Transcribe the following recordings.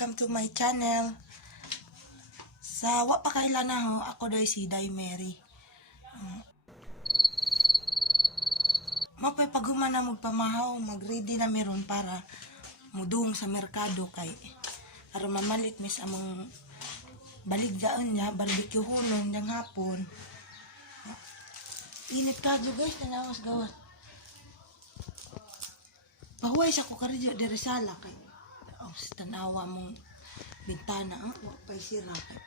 welcome to my channel. Sa wa pa kailan na ho, ako day si Day Mary. Mapay paghuman na magpamahaw, mag-ready na meron para mudung sa merkado kay aron mamalit mis among baligdaan niya, barbecue hunon yang hapon. Init ka jo guys, tanawas gawas. Pahuway sa ko karidyo dire sala kay tanawa mong bintana pay sira kay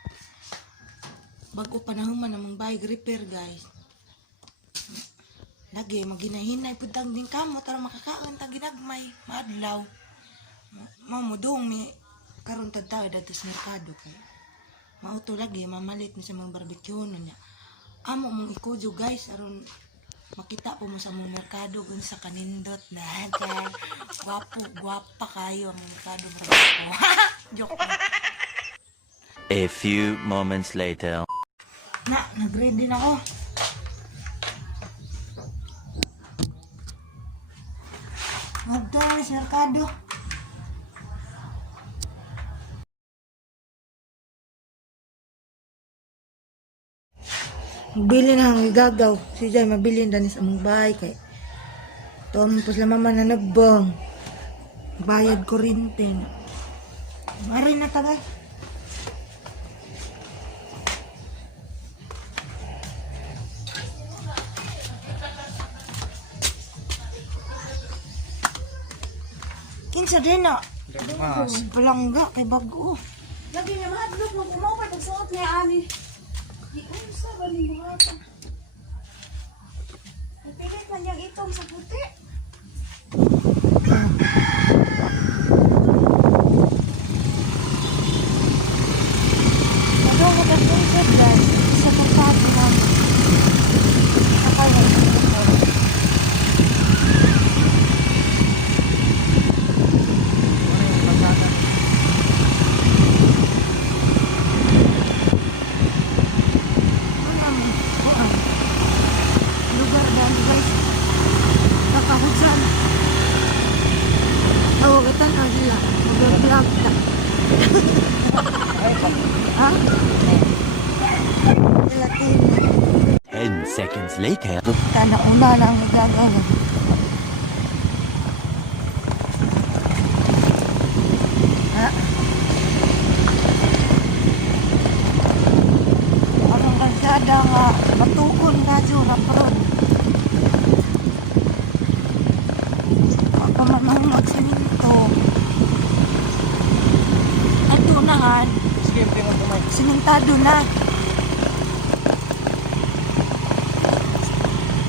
bago panahuman namang bayag repair guys. Lagi maginahinay putang din kamo tara makakaon ta ginagmay maadlaw. Mamudong mi karon tad tayo dito sa merkado kay mauto lagi mamalit ni sa mga barbecue niya. Amo mong ikudyo guys aron makita po mo sa mong merkado gun sa kanindot na gwapa kayo ang merkado barbecue. Joke. A few moments later. Nag-ready na ako. Magdala sa merkado. Bili na ang igagaw. Si Jay mabilin na sa among bahay kay tuwang la mama na nagbang. Bayad kuryente. Maray na tagay. Kinsa din na. Palangga kay bago. Lagi nga mahadlok mo kumaway pagsuot niya ani. Di unsa ba ni buhatan? Ipilit man yang itong sa puti. Ano ko ba ito guys? Sa pagkato lang. Nakaya. Lugar dan guys. Kakahutsan. Tawagatan ang gila. Mag-vlog na. Ha? 10 seconds later. Kana una na ang gagawin. Ha? Ang kalsada nga matukon na dyan na prod. Pagkamanang magsiminto. Ito na nga. Simentado na.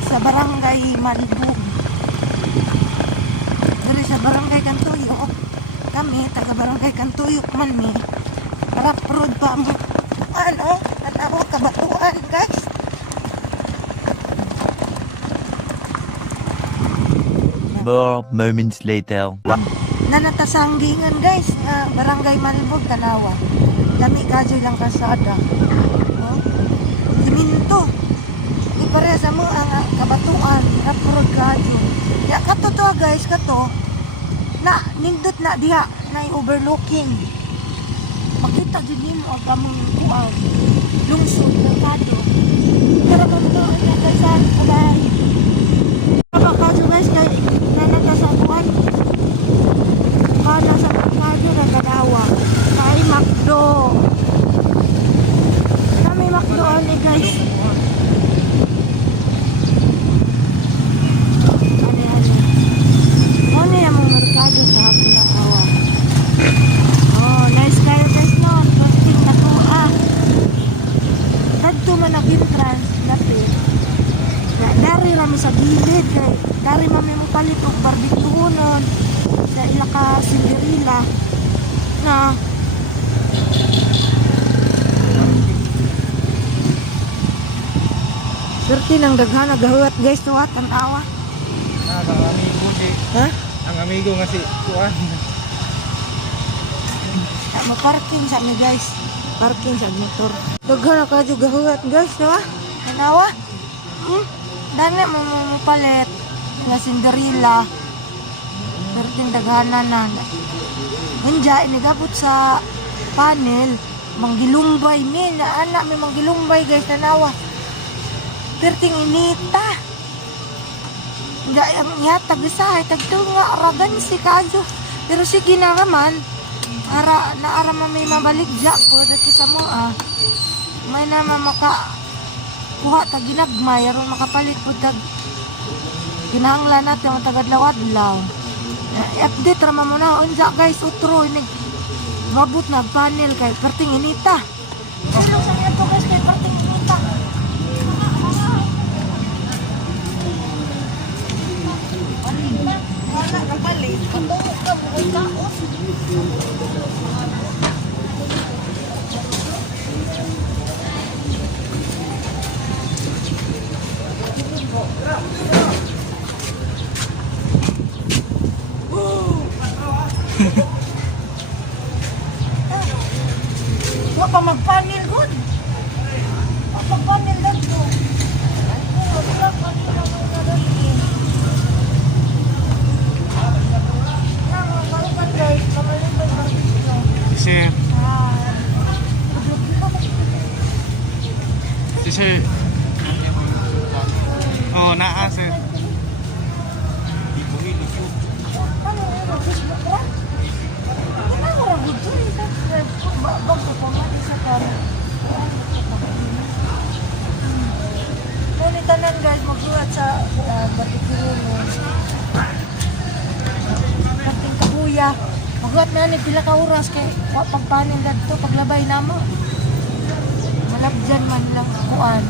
Sa barangay Malibog. Dari sa barangay Kantuyok. Kami, taga barangay Kantuyok man mi. Harap road pa mo. Ano? Tanawa kabatuan guys. More moments later. Nanatasanggingan guys. Barangay Malibog, Tanawa. Kami kadyo lang kasada. Oh? Siminto. Di pareha sa mo ang kabatuan. Harap road kadyo. Ya kato to guys, kato. Na, nindot na diha. Na overlooking. Makita din mo ang kamong kuaw. Lungsod ng kado. Pero kung doon na kasan, kabay. Kapag kado guys, kay nanatasakuan. Kana sa kado na Tanawa. Kay Macdo. Kami Macdo ani guys. Ano yung mga merkado sa hapon ng awa. Oh, nice kayo guys no. Posting na ko Kadto man ang entrance natin. Dari rami sa gilid. Dari mami mo palit og barbecue nun. Sa ilaka Cinderella. Na. Surti ng daghan nagahawat guys to at ang awa. Ang amigo si Ha? ang amigo nga si Kuan. Maparking sa mi guys. Parking sa motor. Daghan na kadyo gahuat guys, diba? Tanawa? Dani mo palit nga Cinderella. Perting daghanan na. Unja inigabot sa panel, manggilumbay mi na anak mi manggilumbay guys tanawa. Perting inita. Nga ang yatag isa ay tagtunga aragan si kayo. Pero sige na naman. Naara may mabalik dya ko dati sa mo may naman kuha tag ginagmay aron makapalit po tag kinahanglan natin ang tagadlaw-adlaw. Update rama mo na unja guys utro inig mabut na panel kay perting inita. Pero sa ato guys kay perting inita. Wala kapalit. Kundo ka mo kaon. Wa pa magpanel good. Wa pa panel dito. Wala pa nila mga dito. Namo malukat guys, kamalukat ba dito? Kasi, oh, naa sir. Ano yung Facebook ra? Ano ra gud dito? Bag ko pa sa kanya. Ngunit tanan guys, magbuhat sa Batikiruno. Kating kabuya. Magbuhat na ni pila ka oras kay pagpanin dito paglabay namo. Malabjan man lang kuan.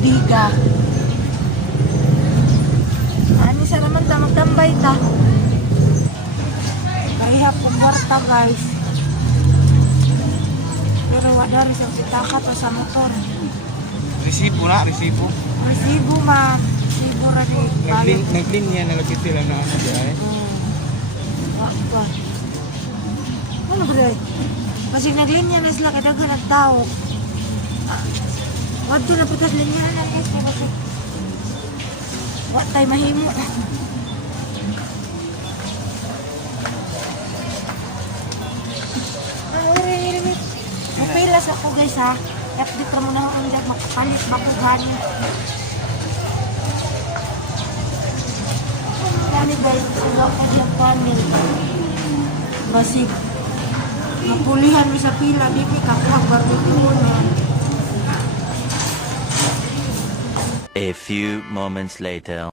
Diga. Ani sa naman ta magtambay ta. Kaya kung warta guys. Pero wala rin sa pitaka to sa motor. Resibo na, resibo. Resibo man. Resibo ra ni. Naglinya na lagi sila na ano di ay. Wakwan. Ano ba rin? Kasi naglinya na sila kaya dagan nagtao. Wadto na putas linya na guys. Kasi wak tayo mahimo. Mapilas ako guys ha. Update ka muna ako dyan. Makapalit bakugan. Kani guys, sila ka dyan panel. Basig. Mapulihan mo sa pila. Di mi kakuha barbecue na. A few moments later.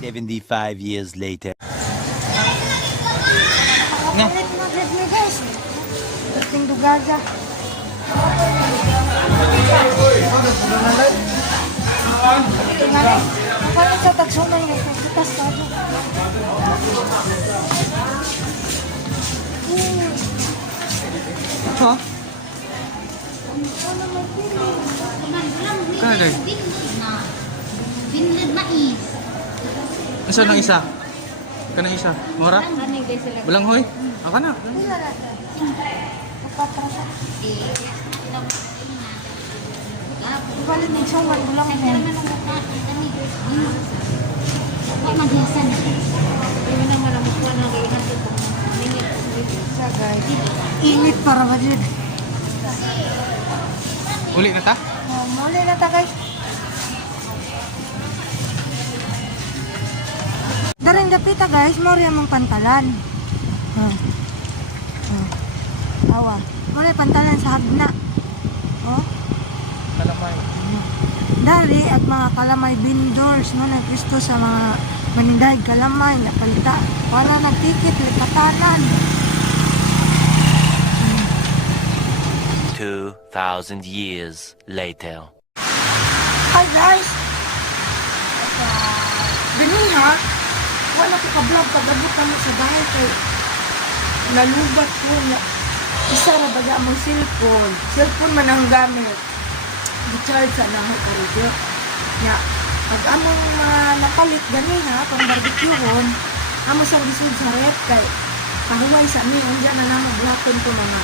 $75 later. Makapalit na dyan mi guys. Dating dugaga. Tingnan. Kapalit sa tagsunan yung putas ka dyan. Ha? Kaya guys. Binlid mais. Asa nang isa? Kanang isa. Mora? Kaning guys sila. Walang hoy. Aka na. Pila na ito. Papatrasa. Ibalit din siya man. Bulang mo. Maghisan. Hindi naman ang mukha na gaihan ito. Sa guys. Init para ba dyan? Uli na ta? Muli na ta guys. Daring dapita guys, mori among pantalan. Awa. Mori pantalan sa hagna. Oh. Kalamay. Dari at mga kalamay vendors no nagkisto sa mga manindahan kalamay na palita. Wala nagtikit likatanan. 2,000 years later. Hi guys. Dini ha. Wala ko ka-vlog pag-abot kami sa bahay kay nalubat ko na isa ra baga among cellphone. Cellphone man ang gamit. Di-charge sa naho karido. Nya pag among napalit gani ha pang barbecue-hon, amo sang gisud sa rep kay pahuway sa mi unja na namo blakon ko mga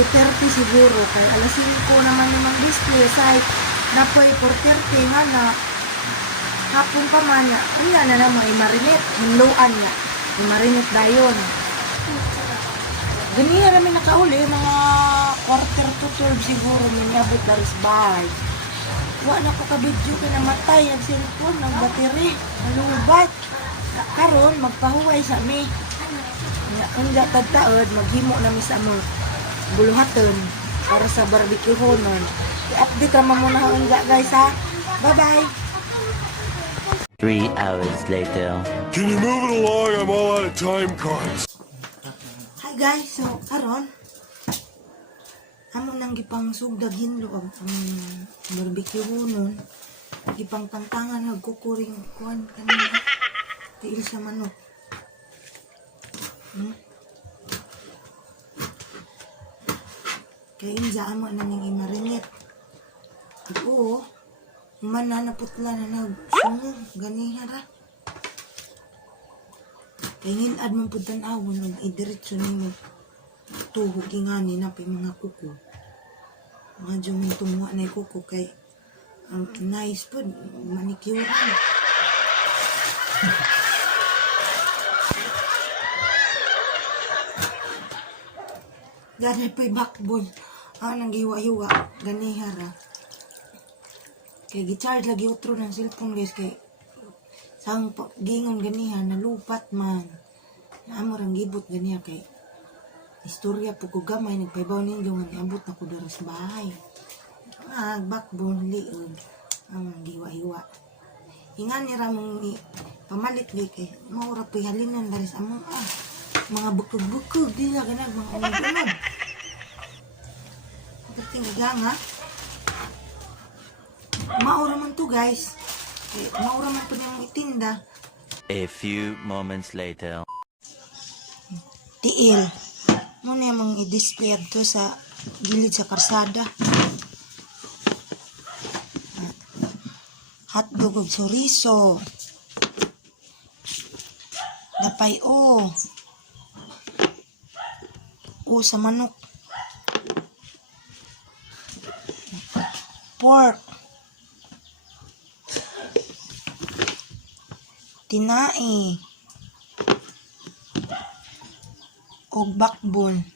2:30 siguro kay alas 5 naman namang display site Napoy por 30 nga na hapon pa man na unya na naman i-marinate. Hinluan nga. I-marinate dayon. Ganyan namin nakauli, mga quarter to 12 siguro, minabot na rin sa bahay. Wa na ko ka-video ka namatay, ang cellphone, ang battery, nalubat. Karon magpahuway sa mi. Ang tagtaod, maghimo na mi sa mga buluhaton para sa barbecue honon. I-update naman muna ako guys ha. Bye-bye! 3 hours later. Can you move it along? I'm all out of time cards. Hi guys, so karon amo nang gipang sugdag hinlo ang barbecue nun. Gipang tantangan nagkukuring kuan kanina. Tiil sa manok. Kaya inja amo nang i-marinate. Oo, mananaputla na nagsungog ganiha ra. Kaya ad man po tanawon, nag-idiretso nimo tuhog ingani na pa mga kuko. Mga dyan tumuha na yung kuko kay ang nice po, manikyuran. Gani po yung backbone. Nang giwa-hiwa, ganihara. Kaya gicharge lagi otro ng cellphone guys kay sang gingon ganiha nalupat man. Naamor ang gibot ganiha kay istorya po ko gamay nagpaibaw ninyo nga niabot na ko dara sa bahay. Backbone liod ang giwa-hiwa. Ingan ni ramong ni pamalit di kay maura pa halinan dara sa among mga bukog-bukog dila ganag mga unod-unod. Kating ganga. Maura man to guys. Maura man po niyang itinda. A few moments later. Tiil. Muna yung i-display to sa gilid sa karsada. Hotdog ug chorizo. Napay o. O sa manok. Pork. Tinai. O backbone.